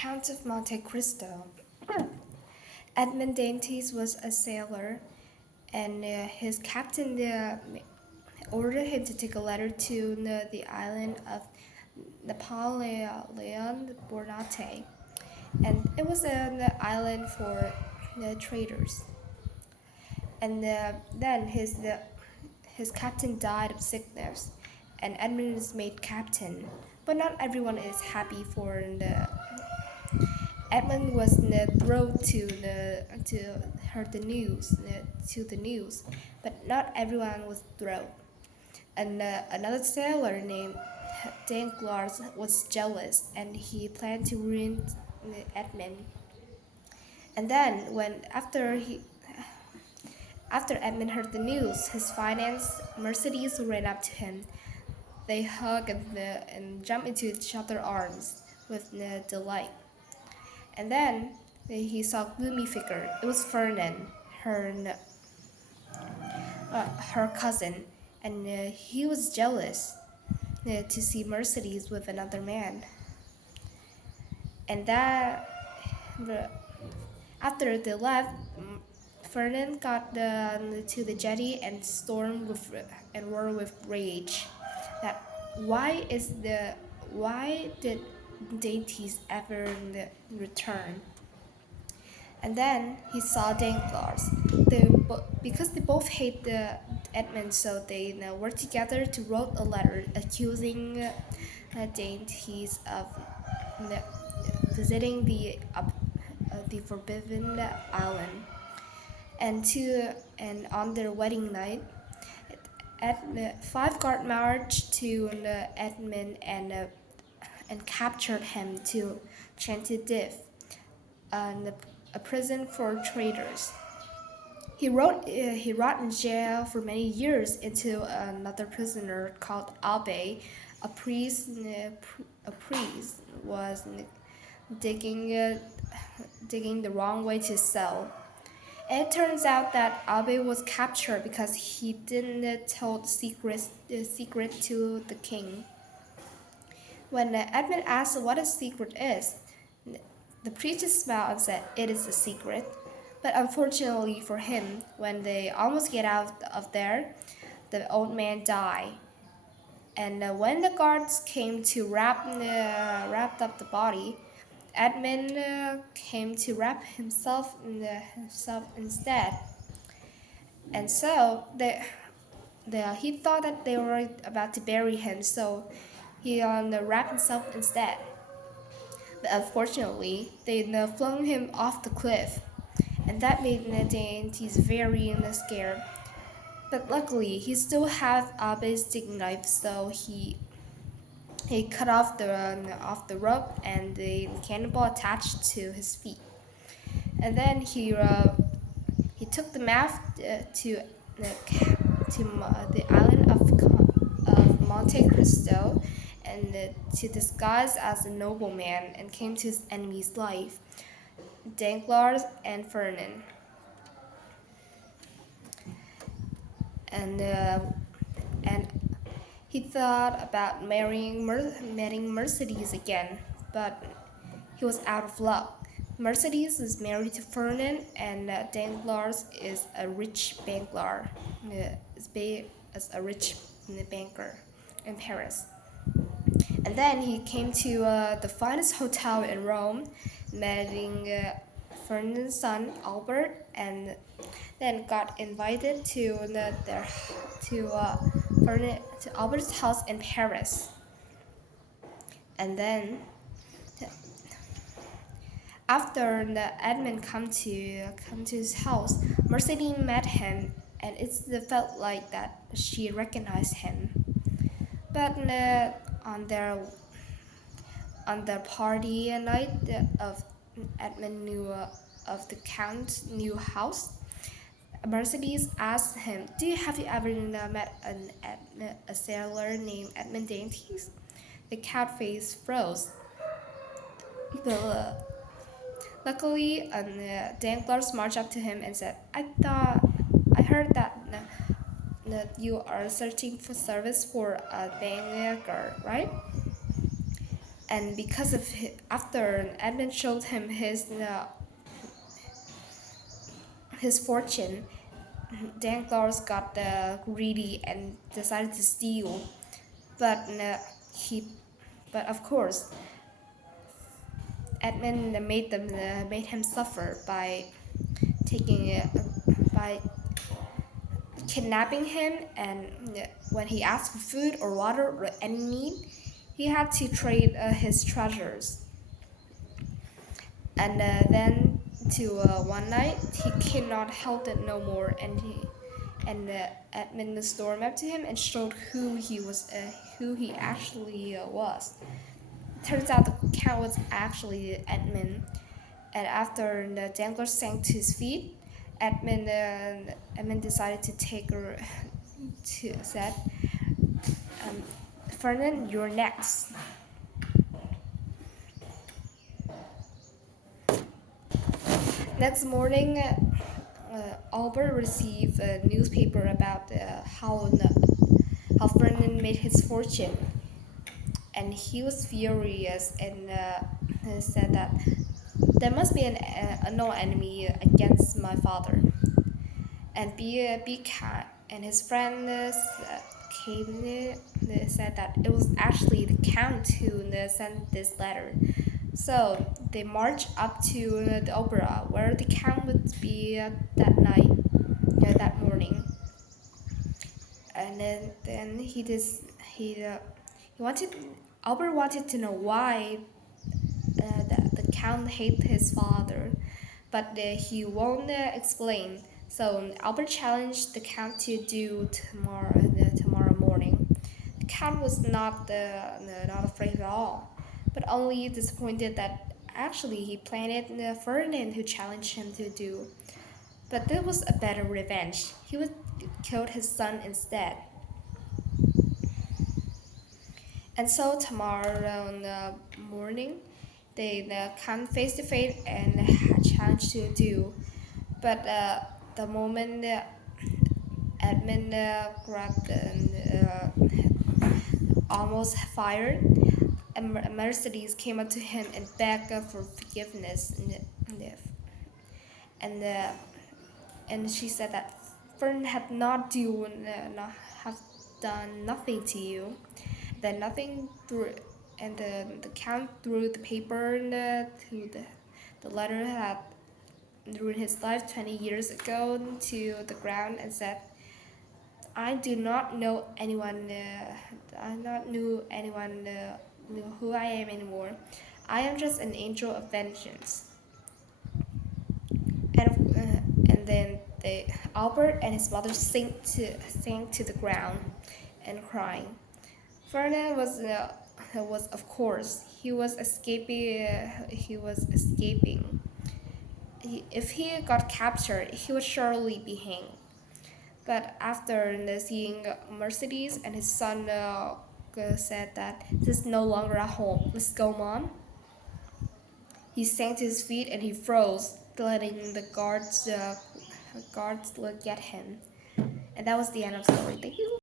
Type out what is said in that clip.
Count of Monte Cristo. Edmund Dantes was a sailor, and his captain ordered him to take a letter to the island of Napoleon Bonaparte, and it was an island for the traders. And then his captain died of sickness, and Edmund is made captain. But not everyone is happy for the Edmund was thrilled to heard the news, but not everyone was thrilled. And another sailor named Danglars was jealous, and he planned to ruin Edmund. And then after Edmund heard the news, his finance Mercedes ran up to him. They hugged and jumped into each other's arms with delight. And then he saw a gloomy figure. It was Ferdinand, her cousin, and he was jealous to see Mercedes with another man. And after they left, Ferdinand got to the jetty and stormed and roared with rage. That why did Dainties ever return? And then he saw Danglars. Because they both hate Edmund, so they worked together to write a letter accusing Dainties of visiting the forbidden island. And on their wedding night, five guards marched to Edmund and captured him to death, a prison for traitors. He rot in jail for many years until another prisoner called Abbe, a priest was digging the wrong way to sell. And it turns out that Abbe was captured because he didn't tell the secret to the king. When Edmund asked what a secret is, the priest just smiled and said, "It is a secret." But unfortunately for him, when they almost get out of there, the old man died. And when the guards came to wrap up the body, Edmund came to wrap himself instead. And so he thought that they were about to bury him, so he wrapped himself instead. But unfortunately, they flung him off the cliff, and that made Dainties very scared. But luckily, he still had Abbe's stick knife, so he cut off the rope and the cannonball attached to his feet. And then he took the map to the island of Monte Cristo, and to disguise as a nobleman, and came to his enemy's life, Danglars and Ferdinand. And he thought about marrying Mercedes again, but he was out of luck. Mercedes is married to Ferdinand, and Danglars is a rich banker, in Paris. And then he came to the finest hotel in Rome, meeting Ferdinand's son Albert, and then got invited to Albert's house in Paris. And then after Edmund come to his house, Mercedes met him, and it felt like that she recognized him. But on their party night of Edmund of the Count's new house, Mercedes asked him, Have you ever met a sailor named Edmund Dantes?" The Count face froze. Luckily, Danglars marched up to him and said, I heard that you are searching for service for a banker, right?" And because of after Edmund showed him his fortune, Danglars got greedy and decided to steal. But he, but of course, Edmund made him suffer by taking by kidnapping him, and when he asked for food or water or any need, he had to trade his treasures. And then to one night he cannot help it no more, and Edmund stormed up to him and showed who he actually was. Turns out the count was actually Edmund. And after the Dangler sank to his feet, Edmund decided to take her to said, um, Ferdinand, you're next. Next morning, Albert received a newspaper about how Ferdinand made his fortune, and he was furious and said that there must be a no enemy against my father. And and his friend came said that it was actually the count who sent this letter. So they marched up to the opera where the count would be that night, that morning. And then he wanted Albert wanted to know why the count hated his father, but he won't explain. So Albert challenged the count to do tomorrow morning. The count was not afraid at all, but only disappointed that actually he planned it Ferdinand who challenged him to do. But this was a better revenge. He would kill his son instead. And so tomorrow in the morning, they come face to face and challenge to do. But the moment Edmund grabbed and almost fired, and Mercedes came up to him and begged for forgiveness. And, uh, and she said that Fern had not have done nothing to you. Then nothing threw, and the count threw the paper to the letter had ruined his life 20 years ago to the ground and said, I do not know anyone. I not knew anyone knew who I am anymore. I am just an angel of vengeance. And then Albert and his mother sank to the ground and crying. Ferdinand was of course he was escaping. He was escaping. If he got captured, he would surely be hanged. But after seeing Mercedes and his son said that this is no longer a home, let's go, mom. He sank to his feet and he froze, letting the guards look at him. And that was the end of the story. Thank you.